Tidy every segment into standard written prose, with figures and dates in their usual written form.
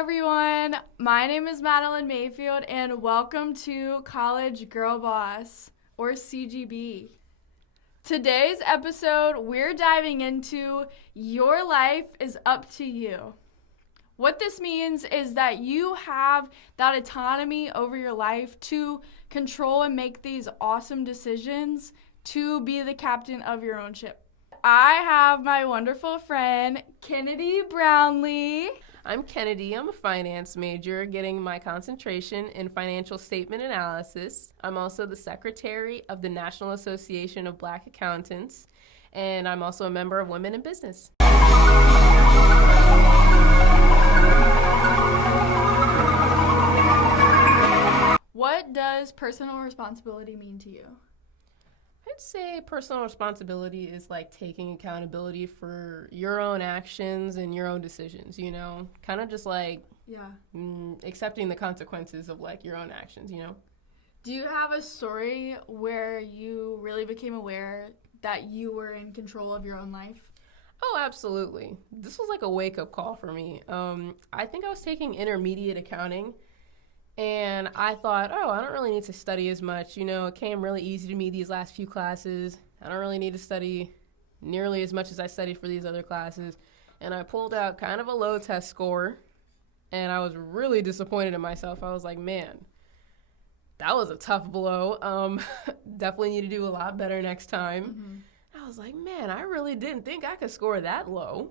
everyone. My name is Madeline Mayfield, and welcome to College Girl Boss, or CGB. Today's episode, we're diving into Your Life is Up to You. What this means is that you have that autonomy over your life to control and make these awesome decisions to be the captain of your own ship. I have my wonderful friend, Kennedy Brownlee. I'm Kennedy. I'm a finance major getting my concentration in financial statement analysis. I'm also the secretary of the National Association of Black Accountants, and I'm also a member of Women in Business. What does personal responsibility mean to you? I'd say personal responsibility is like taking accountability for your own actions and your own decisions, kind of just like accepting the consequences of like your own actions, Do you have a story where you really became aware that you were in control of your own life? Oh, absolutely. This was like a wake-up call for me. I think I was taking intermediate accounting, and I thought, I don't really need to study as much. It came really easy to me these last few classes. I don't really need to study nearly as much as I studied for these other classes. And I pulled out kind of a low test score, and I was really disappointed in myself. I was like, man, that was a tough blow. Definitely need to do a lot better next time. Mm-hmm. I was like, man, I really didn't think I could score that low.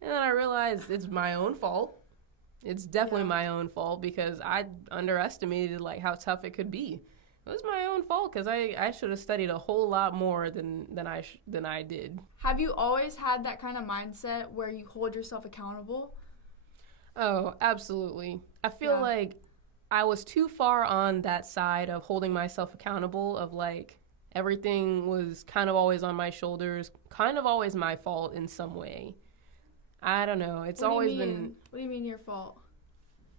And then I realized it's my own fault. It's definitely my own fault because I underestimated like how tough it could be. It was my own fault because I should have studied a whole lot more than I did. Have you always had that kind of mindset where you hold yourself accountable? Oh, absolutely. I feel like I was too far on that side of holding myself accountable, of like everything was kind of always on my shoulders, kind of always my fault in some way. I don't know. It's always been... What do you mean your fault?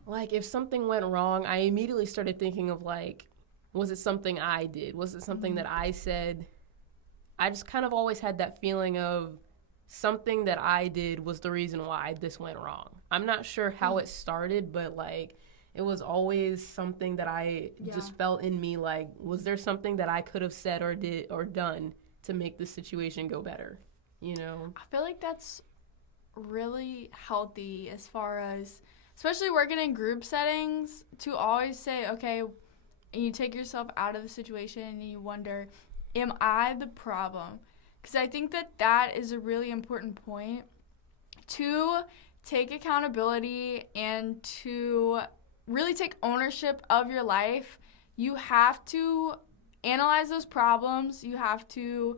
Like, if something went wrong, I immediately started thinking of, like, was it something I did? Was it something that I said? I just kind of always had that feeling of something that I did was the reason why this went wrong. I'm not sure how it started, but, like, it was always something that I just felt in me, like, was there something that I could have said or did or done to make the situation go better, I feel like that's really healthy as far as, especially working in group settings, to always say, okay, and you take yourself out of the situation and you wonder, am I the problem? Because I think that is a really important point, to take accountability and to really take ownership of your life. You have to analyze those problems. You have to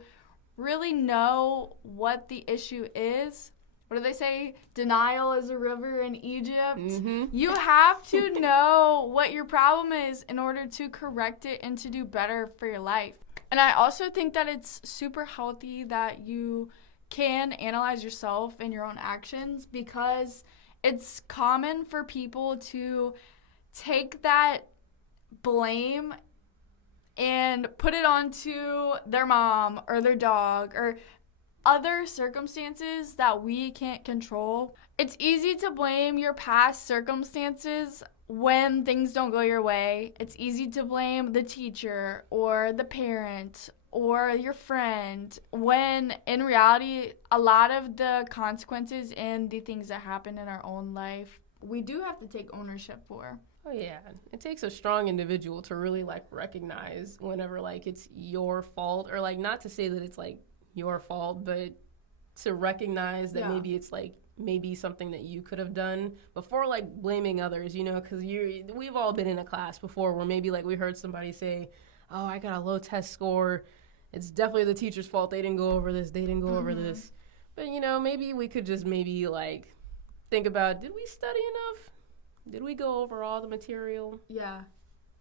really know what the issue is. What do they say? Denial is a river in Egypt. Mm-hmm. You have to know what your problem is in order to correct it and to do better for your life. And I also think that it's super healthy that you can analyze yourself and your own actions, because it's common for people to take that blame and put it onto their mom or their dog or other circumstances that we can't control. It's easy to blame your past circumstances when things don't go your way. It's easy to blame the teacher or the parent or your friend, when in reality, a lot of the consequences and the things that happen in our own life, we do have to take ownership for. Oh, yeah. It takes a strong individual to really, like, recognize whenever, like, it's your fault, or, like, not to say that it's, like, your fault, but to recognize that maybe it's like maybe something that you could have done before, like, blaming others, because we've all been in a class before where maybe like we heard somebody say, oh, I got a low test score, it's definitely the teacher's fault, they didn't go over this, over this. But maybe we could just like think about, did we study enough? Did we go over all the material?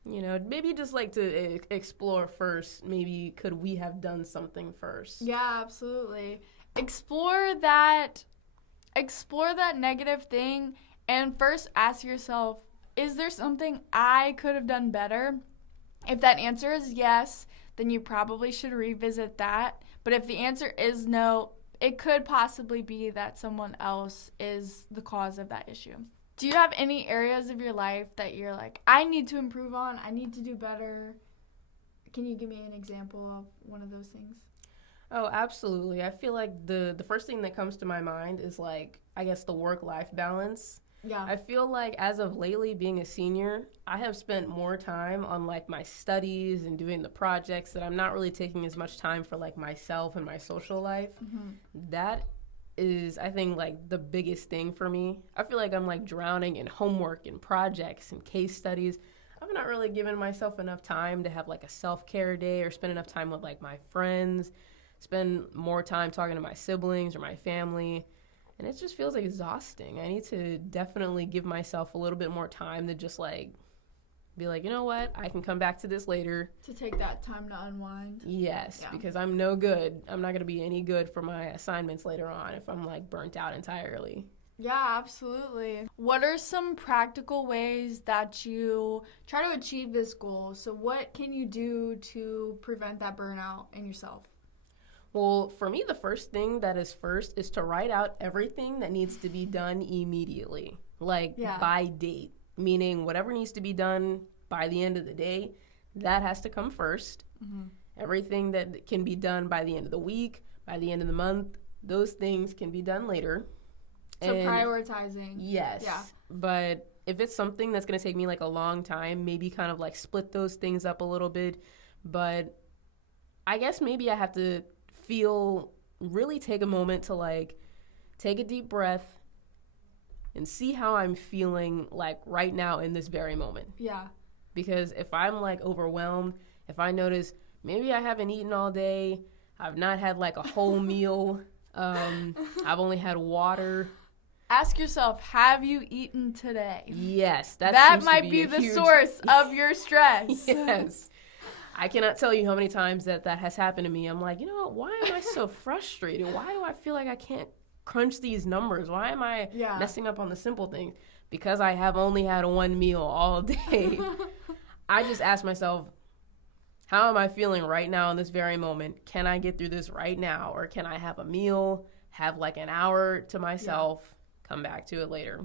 Maybe just like to explore first. Maybe could we have done something first? Yeah, absolutely. Explore that negative thing and first ask yourself, is there something I could have done better? If that answer is yes, then you probably should revisit that. But if the answer is no, it could possibly be that someone else is the cause of that issue. Do you have any areas of your life that you're like, I need to improve on, I need to do better? Can you give me an example of one of those things? Oh, absolutely. I feel like the first thing that comes to my mind is like, I guess, the work-life balance. Yeah. I feel like as of lately, being a senior, I have spent more time on like my studies and doing the projects that I'm not really taking as much time for like myself and my social life. Mm-hmm. That is, I think, like the biggest thing for me. I feel like I'm like drowning in homework and projects and case studies. I'm not really giving myself enough time to have like a self-care day or spend enough time with like my friends, spend more time talking to my siblings or my family. And it just feels like exhausting. I need to definitely give myself a little bit more time to just like be like, you know what? I can come back to this later. To take that time to unwind. Yes, Yeah. because I'm no good. I'm not going to be any good for my assignments later on if I'm like burnt out entirely. Yeah, absolutely. What are some practical ways that you try to achieve this goal? So what can you do to prevent that burnout in yourself? Well, for me, the first thing that is first is to write out everything that needs to be done immediately, like by date, meaning whatever needs to be done by the end of the day, that has to come first. Mm-hmm. Everything that can be done by the end of the week, by the end of the month, those things can be done later. So prioritizing. Yes. Yeah. But if it's something that's going to take me like a long time, maybe kind of like split those things up a little bit. But I guess maybe I have to really take a moment to like take a deep breath and see how I'm feeling like right now in this very moment. Yeah. Because if I'm like overwhelmed, if I notice maybe I haven't eaten all day, I've not had like a whole meal, I've only had water. Ask yourself, have you eaten today? Yes, that might be the source of your stress. Yes. I cannot tell you how many times that has happened to me. I'm like, you know what? Why am I so frustrated? Why do I feel like I can't crunch these numbers? Why am I messing up on the simple things? Because I have only had one meal all day. I just ask myself, how am I feeling right now in this very moment? Can I get through this right now? Or can I have a meal, have like an hour to myself, come back to it later?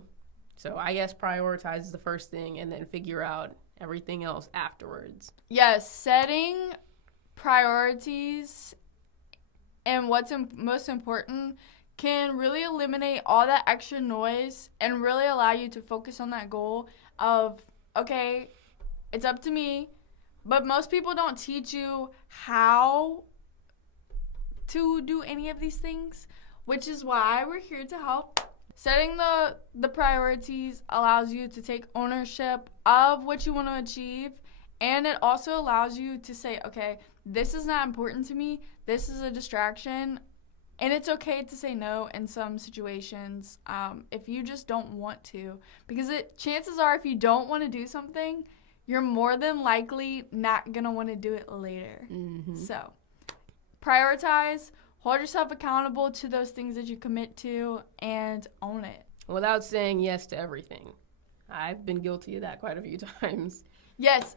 So I guess prioritize is the first thing and then figure out everything else afterwards. Yes, setting priorities and what's most important can really eliminate all that extra noise and really allow you to focus on that goal of, okay, it's up to me. But most people don't teach you how to do any of these things, which is why we're here to help. Setting the priorities allows you to take ownership of what you want to achieve, and it also allows you to say, okay, this is not important to me, this is a distraction, and it's okay to say no in some situations if you just don't want to, because chances are if you don't want to do something, you're more than likely not going to want to do it later. Mm-hmm. So prioritize. Hold yourself accountable to those things that you commit to and own it. Without saying yes to everything. I've been guilty of that quite a few times. Yes.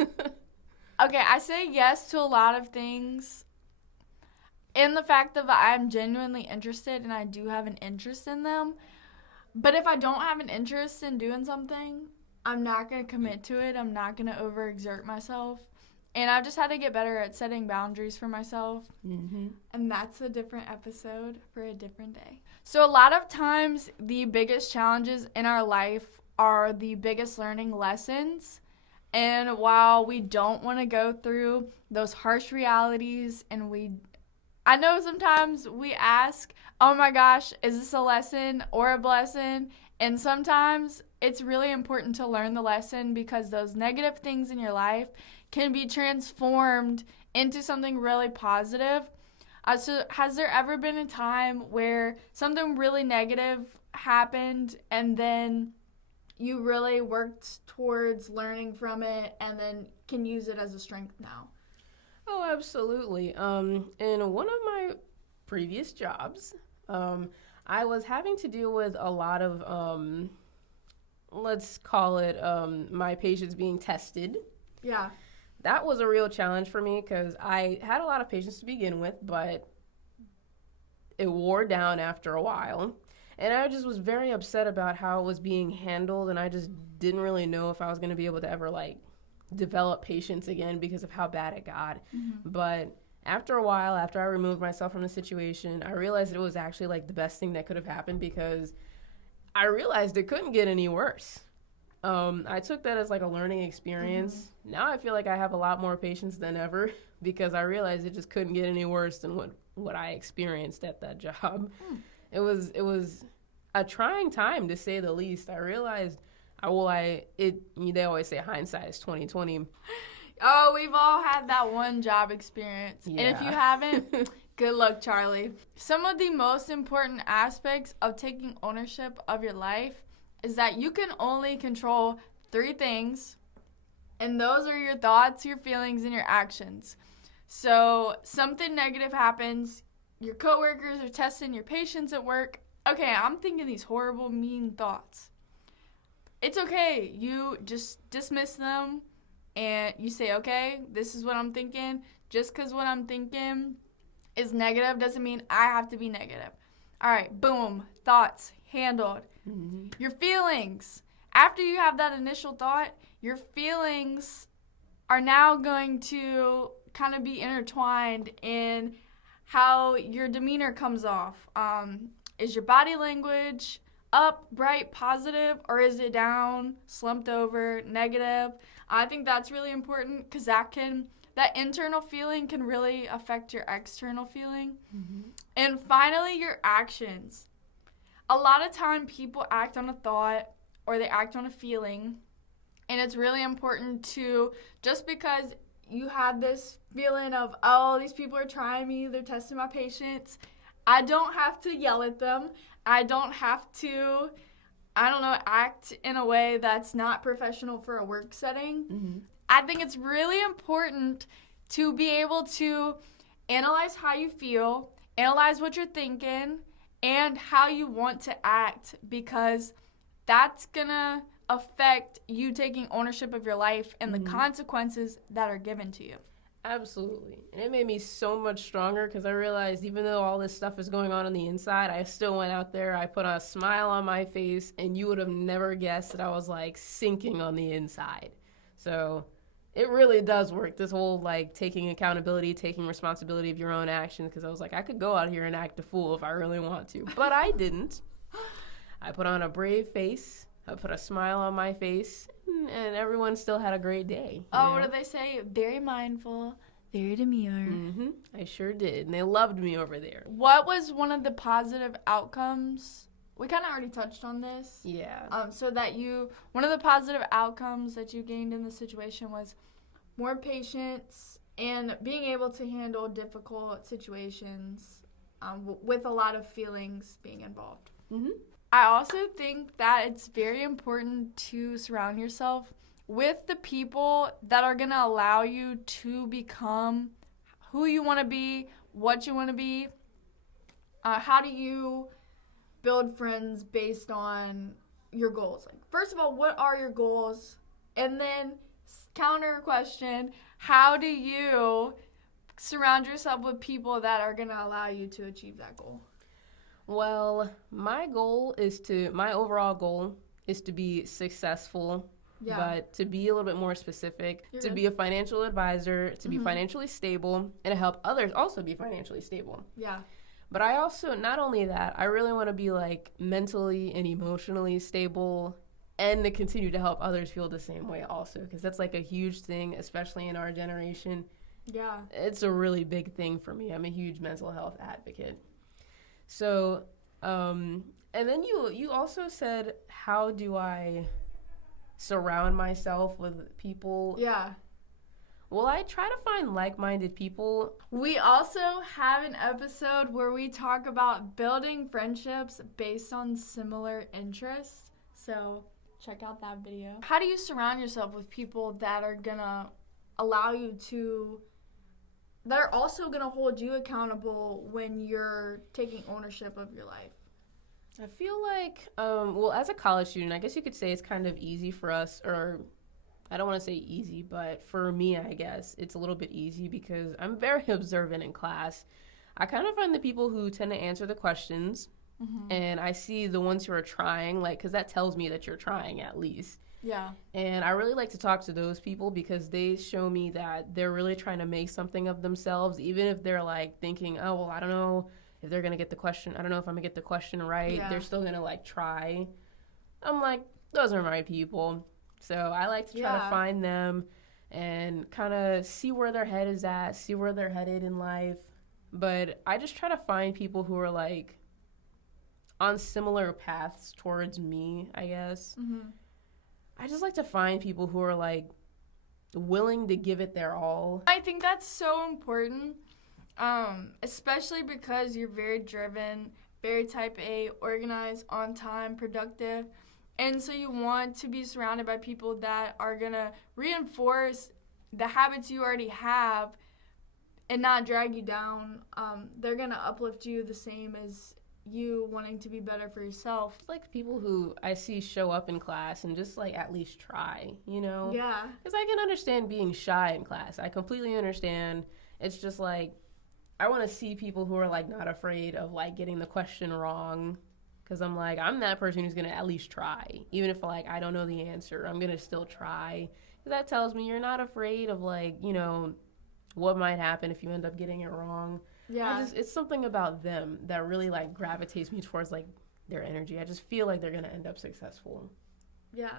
Okay, I say yes to a lot of things in the fact that I'm genuinely interested and I do have an interest in them. But if I don't have an interest in doing something, I'm not going to commit to it. I'm not going to overexert myself. And I've just had to get better at setting boundaries for myself. Mm-hmm. And that's a different episode for a different day. So a lot of times, the biggest challenges in our life are the biggest learning lessons. And while we don't want to go through those harsh realities, and I know sometimes we ask, oh my gosh, is this a lesson or a blessing? And sometimes it's really important to learn the lesson because those negative things in your life can be transformed into something really positive. So has there ever been a time where something really negative happened and then you really worked towards learning from it and then can use it as a strength now? Oh, absolutely. In one of my previous jobs, I was having to deal with a lot of, let's call it, my patients being tested. Yeah. That was a real challenge for me because I had a lot of patience to begin with, but it wore down after a while. And I just was very upset about how it was being handled, and I just didn't really know if I was going to be able to ever, like, develop patience again because of how bad it got. But after a while, after I removed myself from the situation, I realized it was actually, like, the best thing that could have happened because I realized it couldn't get any worse. I took that as, like, a learning experience. Now I feel like I have a lot more patience than ever because I realized it just couldn't get any worse than what I experienced at that job. It was a trying time, to say the least. I realized, they always say hindsight is 20/20. Oh, we've all had that one job experience. Yeah. And if you haven't, good luck, Charlie. Some of the most important aspects of taking ownership of your life is that you can only control 3 things, and those are your thoughts, your feelings, and your actions. So something negative happens, your coworkers are testing your patience at work. Okay, I'm thinking these horrible, mean thoughts. It's okay. You just dismiss them and you say, okay, this is what I'm thinking. Just because what I'm thinking is negative doesn't mean I have to be negative. All right, boom, thoughts handled. Your feelings. After you have that initial thought, your feelings are now going to kind of be intertwined in how your demeanor comes off. Is your body language up, bright, positive, or is it down, slumped over, negative? I think that's really important because that internal feeling can really affect your external feeling. And finally, your actions. A lot of time people act on a thought or they act on a feeling, and it's really important to, just because you have this feeling of, oh, these people are trying me, they're testing my patience, I don't have to yell at them. I don't have to, act in a way that's not professional for a work setting. I think it's really important to be able to analyze how you feel, analyze what you're thinking, and how you want to act, because that's going to affect you taking ownership of your life and the consequences that are given to you. Absolutely. And it made me so much stronger because I realized even though all this stuff is going on the inside, I still went out there, I put a smile on my face, and you would have never guessed that I was, like, sinking on the inside. So it really does work, this whole, like, taking accountability, taking responsibility of your own actions, because I was like, I could go out here and act a fool if I really want to. But I didn't. I put on a brave face. I put a smile on my face, and everyone still had a great day. What do they say? Very mindful, very demure. I sure did, and they loved me over there. What was one of the positive outcomes? We kind of already touched on this. Yeah. One of the positive outcomes that you gained in the situation was more patience and being able to handle difficult situations with a lot of feelings being involved. I also think that it's very important to surround yourself with the people that are going to allow you to become who you want to be, what you want to be. How do you build friends based on your goals? Like, first of all, what are your goals? And then counter question, how do you surround yourself with people that are going to allow you to achieve that goal? Well, my overall goal is to be successful, but to be a little bit more specific, be a financial advisor, to be financially stable, and to help others also be financially stable. Yeah. But I also, not only that, I really want to be, like, mentally and emotionally stable and to continue to help others feel the same way also, because that's, like, a huge thing, especially in our generation. Yeah. It's a really big thing for me. I'm a huge mental health advocate. So, and then you also said, how do I surround myself with people? Yeah. Well, I try to find like-minded people. We also have an episode where we talk about building friendships based on similar interests. So check out that video. How do you surround yourself with people that are going to allow you to, that are also going to hold you accountable when you're taking ownership of your life? I feel like, as a college student, I guess you could say it's kind of easy for us, or I don't want to say easy, but for me, I guess it's a little bit easy because I'm very observant in class. I kind of find the people who tend to answer the questions, And I see the ones who are trying, like, because that tells me that you're trying at least. Yeah. And I really like to talk to those people because they show me that they're really trying to make something of themselves, even if they're like thinking, oh, well, I don't know if they're going to get the question. I don't know if I'm going to get the question right. Yeah. They're still going to like try. I'm like, those are my people. So I like to try to find them and kind of see where their head is at, see where they're headed in life. But I just try to find people who are like on similar paths towards me, I guess. I just like to find people who are like willing to give it their all. I think that's so important, especially because you're very driven, very type A, organized, on time, productive. And so you want to be surrounded by people that are going to reinforce the habits you already have and not drag you down. They're going to uplift you the same as you wanting to be better for yourself. It's like people who I see show up in class and just like at least try, you know? Yeah. Because I can understand being shy in class. I completely understand. It's just like I want to see people who are like not afraid of like getting the question wrong. Because I'm like, I'm that person who's going to at least try. Even if like I don't know the answer, I'm going to still try. Because that tells me you're not afraid of like, you know, what might happen if you end up getting it wrong. Yeah. It's something about them that really like gravitates me towards like their energy. I just feel like they're going to end up successful. Yeah.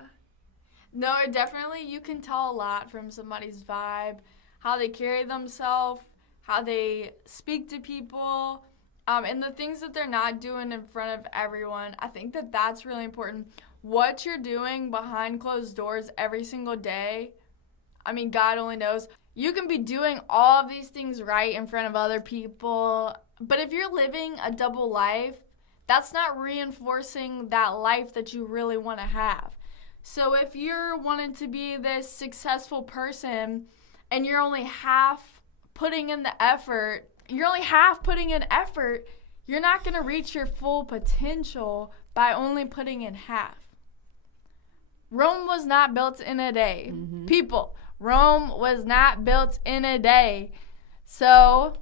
No, definitely you can tell a lot from somebody's vibe, how they carry themselves, how they speak to people, and the things that they're not doing in front of everyone. I think that that's really important. What you're doing behind closed doors every single day, I mean, God only knows. You can be doing all of these things right in front of other people, but if you're living a double life, that's not reinforcing that life that you really want to have. So if you're wanting to be this successful person and you're only half putting in the effort, you're not going to reach your full potential by only putting in half. Rome was not built in a day. People, Rome was not built in a day. So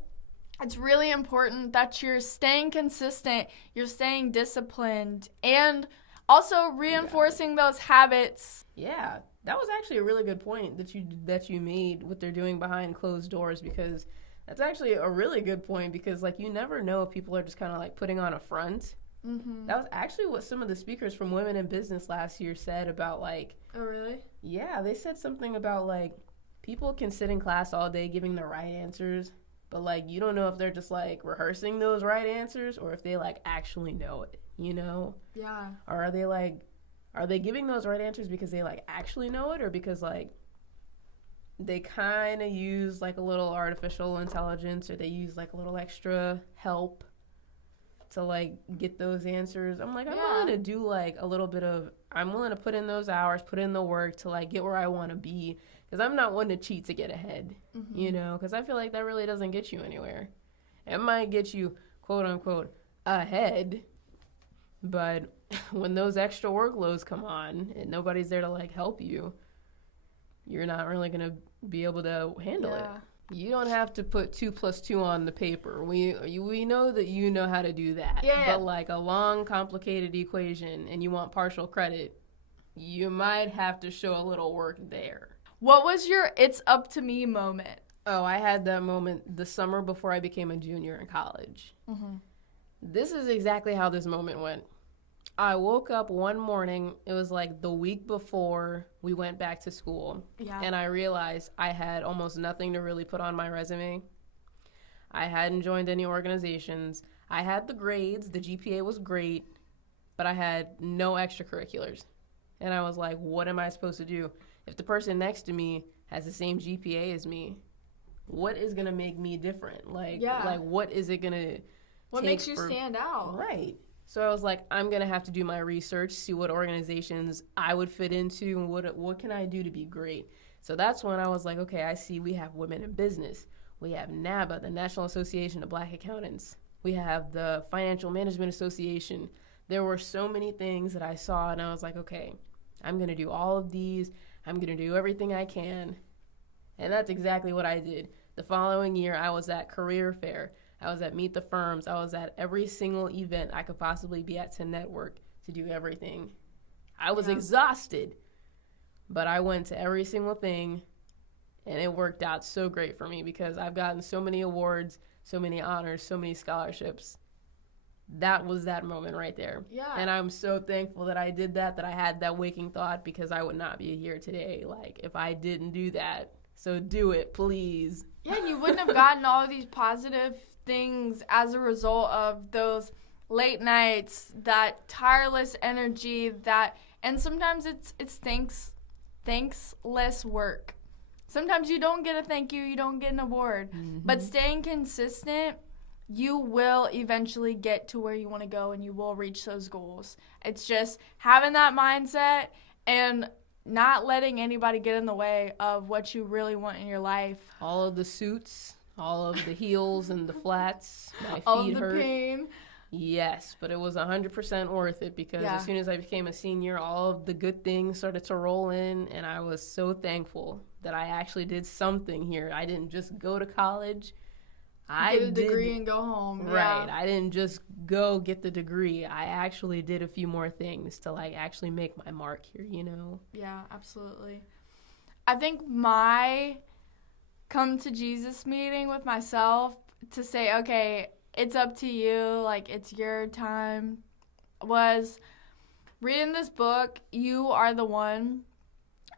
it's really important that you're staying consistent, you're staying disciplined, and also reinforcing those habits. Yeah, that was actually a really good point that you made, what they're doing behind closed doors, because that's actually a really good point, because like you never know if people are just kind of like putting on a front. That was actually what some of the speakers from Women in Business last year said about like, oh really? Yeah, they said something about like people can sit in class all day giving the right answers, but like you don't know if they're just like rehearsing those right answers or if they like actually know it, you know? Yeah. Or are they giving those right answers because they like actually know it, or because like they kind of use like a little artificial intelligence, or they use like a little extra help to like get those answers? I'm like, I'm willing to do like a little bit of, I'm willing to put in those hours, put in the work to like get where I want to be, because I'm not one to cheat to get ahead, you know, because I feel like that really doesn't get you anywhere. It might get you, quote unquote, ahead, but when those extra workloads come on and nobody's there to like help you, you're not really going to be able to handle it. You don't have to put 2 + 2 on the paper. We know that you know how to do that. Yeah. But like a long, complicated equation and you want partial credit, you might have to show a little work there. What was your "it's up to me" moment? Oh, I had that moment the summer before I became a junior in college. This is exactly how this moment went. I woke up one morning, it was like the week before we went back to school, and I realized I had almost nothing to really put on my resume. I hadn't joined any organizations. I had the grades, the GPA was great, but I had no extracurriculars. And I was like, what am I supposed to do? If the person next to me has the same GPA as me, what is going to make me different? Like what is it going to What makes you stand out? Right. So I was like, I'm going to have to do my research, see what organizations I would fit into, and what can I do to be great. So that's when I was like, okay, I see we have Women in Business. We have NABA, the National Association of Black Accountants. We have the Financial Management Association. There were so many things that I saw, and I was like, okay, I'm going to do all of these. I'm going to do everything I can. And that's exactly what I did. The following year, I was at Career Fair. I was at Meet the Firms. I was at every single event I could possibly be at to network, to do everything. I was exhausted, but I went to every single thing, and it worked out so great for me because I've gotten so many awards, so many honors, so many scholarships. That was that moment right there. Yeah. And I'm so thankful that I did that I had that waking thought, because I would not be here today, like, if I didn't do that. So do it, please. Yeah, and you wouldn't have gotten all of these positive things as a result of those late nights, that tireless energy, and sometimes it's thankless work. Sometimes you don't get a thank you don't get an award. Mm-hmm. But staying consistent, you will eventually get to where you want to go and you will reach those goals. It's just having that mindset and not letting anybody get in the way of what you really want in your life. All of the suits, all of the heels and the flats, my feet all of the hurt. Pain. Yes, but it was 100% worth it, because as soon as I became a senior, all of the good things started to roll in, and I was so thankful that I actually did something here. I didn't just go to college. Get a degree and go home. Right. Yeah. I didn't just go get the degree. I actually did a few more things to, like, actually make my mark here, you know? Yeah, absolutely. I think my come to Jesus meeting with myself to say, okay, it's up to you, like, it's your time, was reading this book, You Are the One.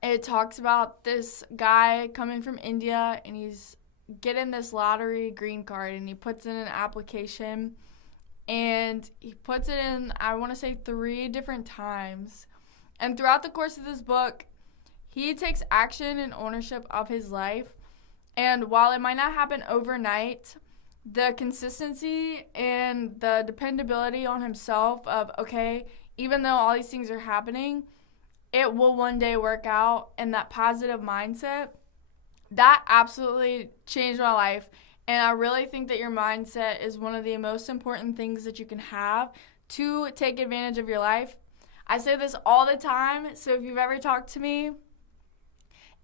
It talks about this guy coming from India, and he's getting this lottery green card, and he puts in an application, and he puts it in, I want to say 3 different times. And throughout the course of this book, he takes action and ownership of his life. And while it might not happen overnight, the consistency and the dependability on himself of, okay, even though all these things are happening, it will one day work out, and that positive mindset, that absolutely changed my life. And I really think that your mindset is one of the most important things that you can have to take advantage of your life. I say this all the time, so if you've ever talked to me,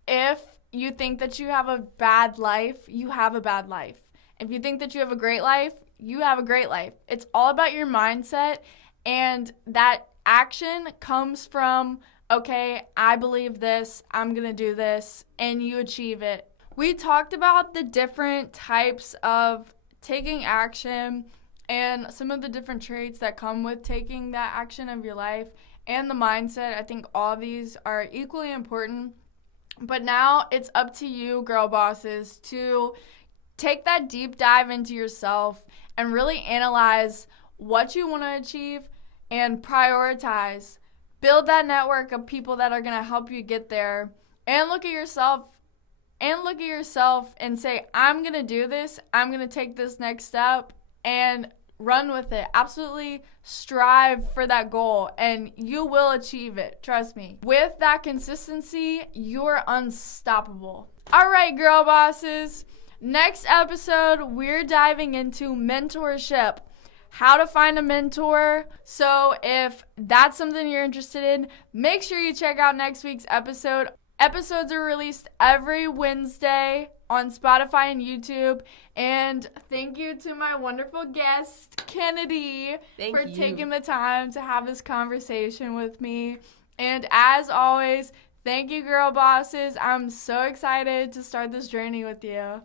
if you think that you have a bad life, you have a bad life. If you think that you have a great life, you have a great life. It's all about your mindset, and that action comes from, okay, I believe this, I'm going to do this, and you achieve it. We talked about the different types of taking action and some of the different traits that come with taking that action of your life and the mindset. I think all of these are equally important. But now it's up to you, girl bosses, to take that deep dive into yourself and really analyze what you want to achieve and prioritize. Build that network of people that are going to help you get there, and look at yourself and say, I'm going to do this. I'm going to take this next step and run with it. Absolutely strive for that goal, and you will achieve it. Trust me. With that consistency, you're unstoppable. All right, girl bosses. Next episode, we're diving into mentorship. How to find a mentor. So if that's something you're interested in, make sure you check out next week's episode. Episodes are released every Wednesday on Spotify and YouTube. And thank you to my wonderful guest, Kennedy, for taking the time to have this conversation with me. And as always, thank you, girl bosses. I'm so excited to start this journey with you.